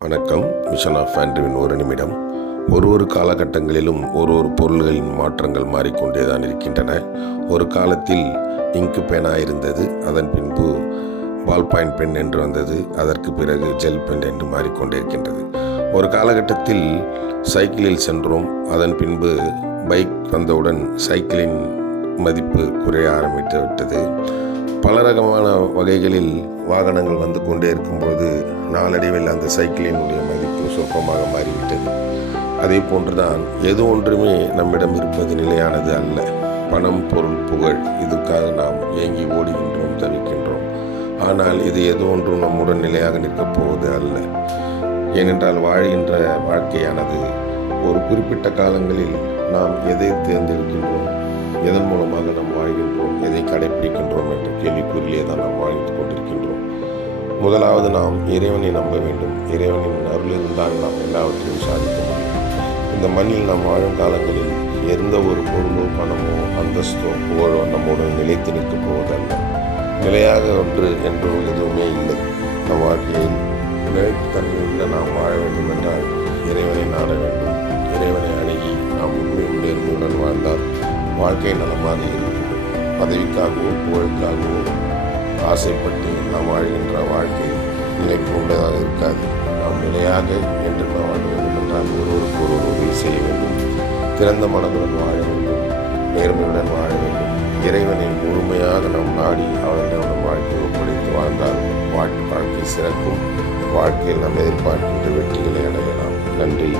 வணக்கம். Mission of ஆண்ட்ரூவின் ஒரு நிமிடம். ஒரு காலகட்டங்களிலும் ஒரு பொருள்களின் மாற்றங்கள் மாறிக்கொண்டேதான் இருக்கின்றன. ஒரு காலத்தில் இங்கு பேனாக இருந்தது, அதன் பின்பு பால் பாயிண்ட் பென் என்று வந்தது, அதற்கு பிறகு ஜெல் பென் என்று மாறிக்கொண்டிருக்கின்றது. ஒரு காலகட்டத்தில் சைக்கிளில் சென்றோம், அதன் பின்பு பைக் வந்தவுடன் சைக்கிளின் மதிப்பு குறைய ஆரம்பித்து விட்டது. பல ரகமான வகைகளில் வாகனங்கள் வந்து கொண்டே இருக்கும்போது நாளடைவில் அந்த சைக்கிளினுடைய மதிப்பு சொற்பமாக மாறிவிட்டது. அதே போன்றுதான் எது ஒன்றுமே நம்மிடம் இருப்பது நிலையானது அல்ல. பணம், பொருள், புகழ், இதுக்காக நாம் ஏங்கி ஓடுகின்றோம், தவிக்கின்றோம். ஆனால் இது எது ஒன்றும் நம்முடன் நிலையாக நிற்கப் போவது அல்ல. ஏனென்றால் வாழ்கின்ற வாழ்க்கையானது ஒரு குறிப்பிட்ட காலங்களில் நாம் எதை தேர்ந்தெடுக்கின்றோம், எதன் மூலமாக நாம் வாழ்கின்றோம், எதை கடைபிடிக்கின்றோம் என்ற கேள்விக்குறியிலே தான் நாம் வாழ்ந்து கொண்டிருக்கின்றோம். முதலாவது நாம் இறைவனை நம்ப வேண்டும். இறைவனின் அருள் இருந்தால் நாம் எல்லாவற்றையும் சாதிக்க முடியும். இந்த மண்ணில் நாம் வாழும் காலங்களில் எந்த ஒரு பொருளோ, பணமோ, அந்தஸ்தோ, புகழோ நம்முடன் நிலைத்து நிற்கப் போவதல்ல. நிலையாக ஒன்று என்று எதுவுமே இல்லை. நம் வாழ்க்கையில் நிலைத்தன்மையுள்ள நாம் வாழ வேண்டும் என்றால் இறைவனை நாட வேண்டும். இறைவனை அணுகி நாம் உண்மையும் நேர்மையுடன் வாழ்ந்தால் வாழ்க்கை நலமாக இருக்கும். பதவிக்காகவோ புகழுக்காகவோ ஆசைப்பட்டு நாம் வாழ்கின்ற வாழ்க்கை நிலைப்பு உள்ளதாக இருக்காது. நாம் நிலையாக என்று நாம் வாழ வேண்டும் என்றால் ஒருவருக்கு உதவி செய்ய வேண்டும், திறந்த மனதுடன் வாழ வேண்டும், நேர்மையுடன் வாழ வேண்டும். இறைவனை முழுமையாக நாம் நாடி அவர்களிடம் வாழ்க்கை ஒப்படைத்து வாழ்ந்தால் வாழ்க்கை சிறக்கும். வாழ்க்கையில் நாம் எதிர்பார்க்கின்ற வெற்றிகளை அடையலாம். நன்றி.